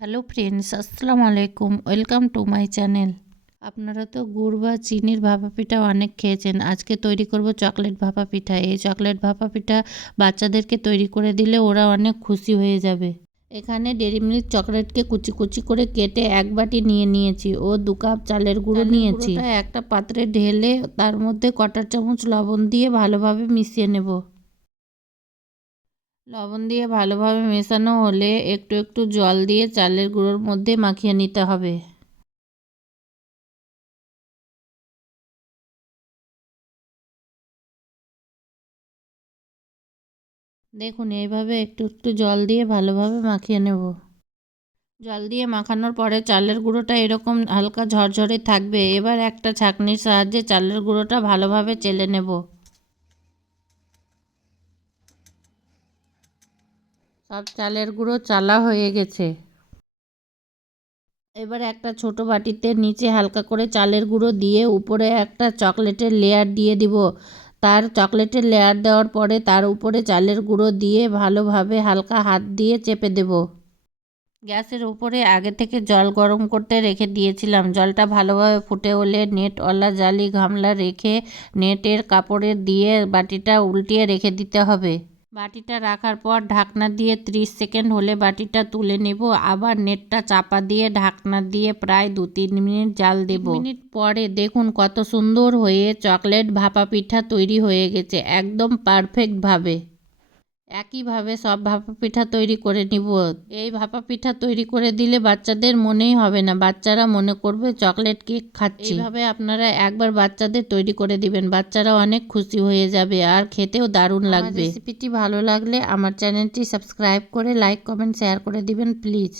Hello friends, আসসালামু আলাইকুম। Welcome to my channel. আপনারা তো গুড় বা চিনির ভাপা পিঠা অনেক খেয়েছেন। আজকে তৈরি করব চকলেট ভাপা পিঠা। এই চকলেট ভাপা পিঠা বাচ্চাদেরকে তৈরি করে দিলে ওরা অনেক খুশি হয়ে যাবে। এখানে ডেরি মিল্ক চকলেটকে কুচি কুচি করে কেটে এক বাটি নিয়ে নিয়েছি ও 2 কাপ চালের গুঁড়ো নিয়েছি। একটা পাত্রে ঢেলে তার মধ্যে 1/4 চামচ লবণ দিয়ে ভালোভাবে মিশিয়ে নেব। লবণ দিয়ে ভালোভাবে মেশানো হলে একটু একটু জল দিয়ে চালের গুঁড়োর মধ্যে মাখিয়ে নিতে হবে। দেখুন এইভাবে একটু একটু জল দিয়ে ভালোভাবে মাখিয়ে নেব। জল দিয়ে মাখানোর পরে চালের গুঁড়োটা এরকম হালকা ঝরঝরে থাকবে। এবার একটা ছাঁকনির সাহায্যে চালের গুঁড়োটা ভালোভাবে চেলে নেব। সব চালের গুঁড়ো চালা হয়ে গেছে। এবার একটা ছোট বাটিতে নিচে হালকা করে চালের গুঁড়ো দিয়ে উপরে একটা চকলেটের লেয়ার দিয়ে দিব। তার চকলেটের লেয়ার দেওয়ার পরে তার উপরে চালের গুঁড়ো দিয়ে ভালোভাবে হালকা হাত দিয়ে চেপে দেব। গ্যাসের উপরে আগে থেকে জল গরম করতে রেখে দিয়েছিলাম। জলটা ভালোভাবে ফুটে হলে নেটওয়ালা জালি গামলা রেখে নেটের কাপড়ে দিয়ে বাটিটা উল্টিয়ে রেখে দিতে হবে। বাটিটা রাখার পর ঢাকনা দিয়ে 30 সেকেন্ড হলে বাটিটা তুলে নেব। আবার নেটটা চাপা দিয়ে ঢাকনা দিয়ে প্রায় 2-3 মিনিট জাল দেব। মিনিট পরে দেখুন কত সুন্দর হয়ে চকলেট ভাপা পিঠা তৈরি হয়ে গেছে, একদম পারফেক্টভাবে। একইভাবে সব ভাপা পিঠা তৈরি করে নিব। এই ভাপা পিঠা তৈরি করে দিলে বাচ্চাদের মনেই হবে না, বাচ্চারা মনে করবে চকলেট কেক খাচ্ছি। এইভাবে আপনারা একবার বাচ্চাদের তৈরি করে দিবেন, বাচ্চারা অনেক খুশি হয়ে যাবে আর খেতেও দারুণ লাগবে। রেসিপিটি ভালো লাগলে আমার চ্যানেলটি সাবস্ক্রাইব করে লাইক কমেন্ট শেয়ার করে দিবেন প্লিজ।